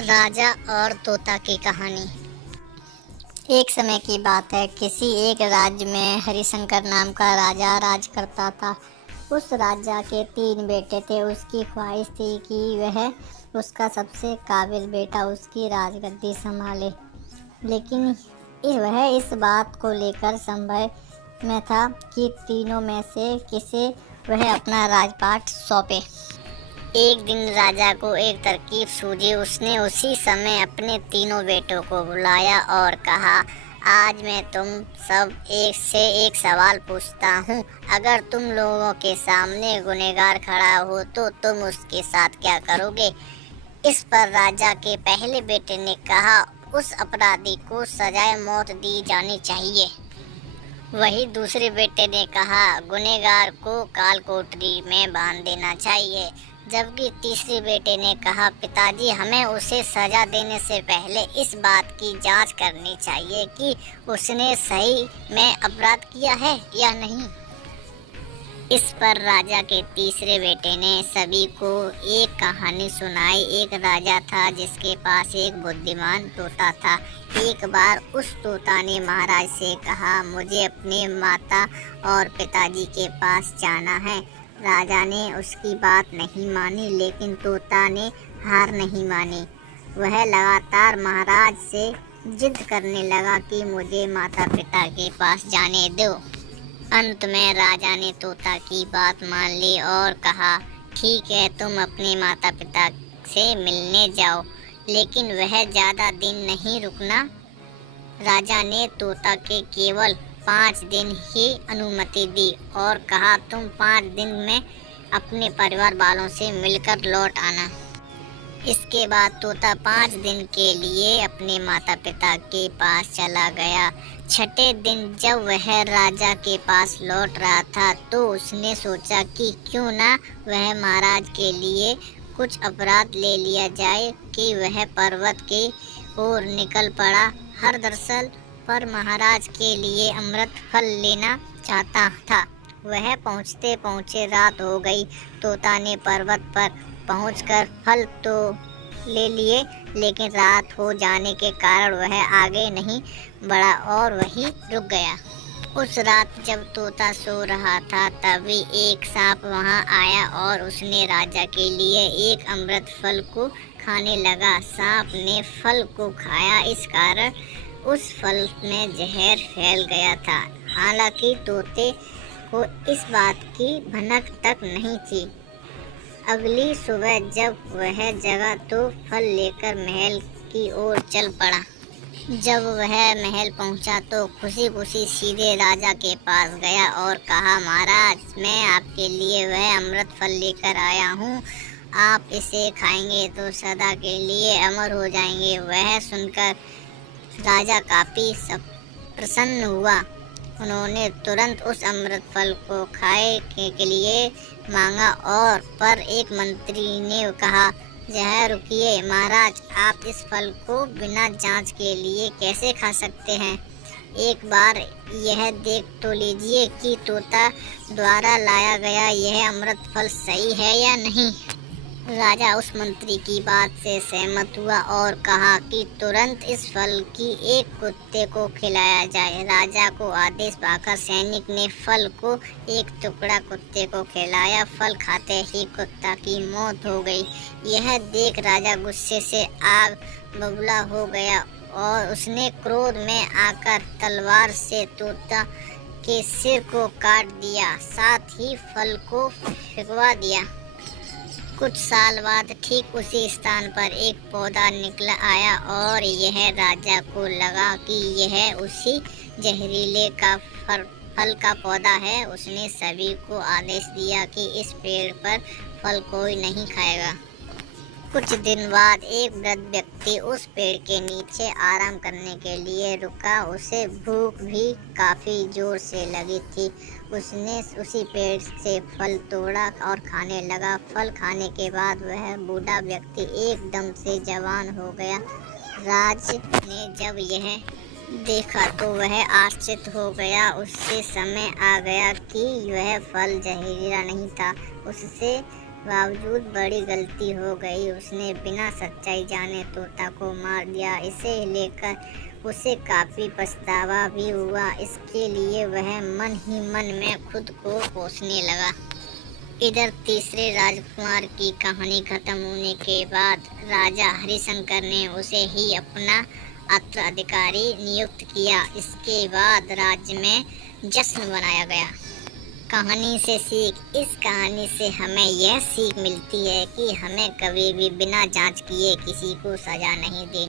राजा और तोता की कहानी। एक समय की बात है, किसी एक राज्य में हरिशंकर नाम का राजा राज करता था। उस राजा के 3 बेटे थे। उसकी ख्वाहिश थी कि वह उसका सबसे काबिल बेटा उसकी राजगद्दी संभाले, लेकिन वह इस बात को लेकर संभय में था कि तीनों में से किसे वह अपना राजपाट सौंपे। एक दिन राजा को एक तरकीब सूझी। उसने उसी समय अपने तीनों बेटों को बुलाया और कहा, आज मैं तुम सब एक से एक सवाल पूछता हूँ। अगर तुम लोगों के सामने गुनहगार खड़ा हो तो तुम उसके साथ क्या करोगे? इस पर राजा के पहले बेटे ने कहा, उस अपराधी को सजाए मौत दी जानी चाहिए। वही दूसरे बेटे ने कहा, गुनहगार को काल कोठरी में बांध देना चाहिए। जबकि तीसरे बेटे ने कहा, पिताजी, हमें उसे सजा देने से पहले इस बात की जांच करनी चाहिए कि उसने सही में अपराध किया है या नहीं। इस पर राजा के तीसरे बेटे ने सभी को एक कहानी सुनाई। एक राजा था जिसके पास एक बुद्धिमान तोता था। एक बार उस तोता ने महाराज से कहा, मुझे अपने माता और पिताजी के पास जाना है। राजा ने उसकी बात नहीं मानी, लेकिन तोता ने हार नहीं मानी। वह लगातार महाराज से जिद करने लगा कि मुझे माता पिता के पास जाने दो। अंत में राजा ने तोता की बात मान ली और कहा, ठीक है, तुम अपने माता पिता से मिलने जाओ, लेकिन वह ज़्यादा दिन नहीं रुकना। राजा ने तोता के केवल 5 दिन ही अनुमति दी और कहा, तुम 5 दिन में अपने परिवार वालों से मिलकर लौट आना। इसके बाद तोता 5 दिन के लिए अपने माता पिता के पास चला गया। छठे दिन जब वह राजा के पास लौट रहा था तो उसने सोचा कि क्यों ना वह महाराज के लिए कुछ अपराध ले लिया जाए कि वह पर्वत की ओर निकल पड़ा। हर दरअसल पर महाराज के लिए अमृत फल लेना चाहता था। वह पहुँचते पहुँचे रात हो गई। तोता ने पर्वत पर पहुंचकर फल तो ले लिए, लेकिन रात हो जाने के कारण वह आगे नहीं बढ़ा और वहीं रुक गया। उस रात जब तोता सो रहा था तभी एक सांप वहां आया और उसने राजा के लिए एक अमृत फल को खाने लगा। सांप ने फल को खाया, इस कारण उस फल में जहर फैल गया था। हालांकि तोते को इस बात की भनक तक नहीं थी। अगली सुबह जब वह जगा तो फल लेकर महल की ओर चल पड़ा। जब वह महल पहुंचा तो खुशी खुशी सीधे राजा के पास गया और कहा, महाराज, मैं आपके लिए वह अमृत फल लेकर आया हूँ। आप इसे खाएंगे तो सदा के लिए अमर हो जाएंगे। वह सुनकर राजा काफी प्रसन्न हुआ। उन्होंने तुरंत उस अमृत फल को खाए के लिए मांगा और पर एक मंत्री ने कहा, जरा रुकिए महाराज, आप इस फल को बिना जांच के लिए कैसे खा सकते हैं? एक बार यह देख तो लीजिए कि तोता द्वारा लाया गया यह अमृत फल सही है या नहीं। राजा उस मंत्री की बात से सहमत हुआ और कहा कि तुरंत इस फल की एक कुत्ते को खिलाया जाए। राजा को आदेश पाकर सैनिक ने फल को एक टुकड़ा कुत्ते को खिलाया। फल खाते ही कुत्ता की मौत हो गई। यह देख राजा गुस्से से आग बबूला हो गया और उसने क्रोध में आकर तलवार से तोता के सिर को काट दिया, साथ ही फल को फेंकवा दिया। कुछ साल बाद ठीक उसी स्थान पर एक पौधा निकल आया और यह राजा को लगा कि यह उसी जहरीले का फल का पौधा है। उसने सभी को आदेश दिया कि इस पेड़ पर फल कोई नहीं खाएगा। कुछ दिन बाद एक वृद्ध व्यक्ति उस पेड़ के नीचे आराम करने के लिए रुका। उसे भूख भी काफ़ी जोर से लगी थी। उसने उसी पेड़ से फल तोड़ा और खाने लगा। फल खाने के बाद वह बूढ़ा व्यक्ति एकदम से जवान हो गया। राज ने जब यह देखा तो वह आश्चर्य हो गया। उससे समय आ गया कि वह फल जहरीला नहीं था। उससे बावजूद बड़ी गलती हो गई। उसने बिना सच्चाई जाने तोता को मार दिया। इसे लेकर उसे काफी पछतावा भी हुआ। इसके लिए वह मन ही मन में खुद को कोसने लगा। इधर तीसरे राजकुमार की कहानी खत्म होने के बाद राजा हरिशंकर ने उसे ही अपना उत्तराधिकारी नियुक्त किया। इसके बाद राज्य में जश्न मनाया गया। कहानी से सीख। इस कहानी से हमें यह सीख मिलती है कि हमें कभी भी बिना जांच किए किसी को सजा नहीं देनी।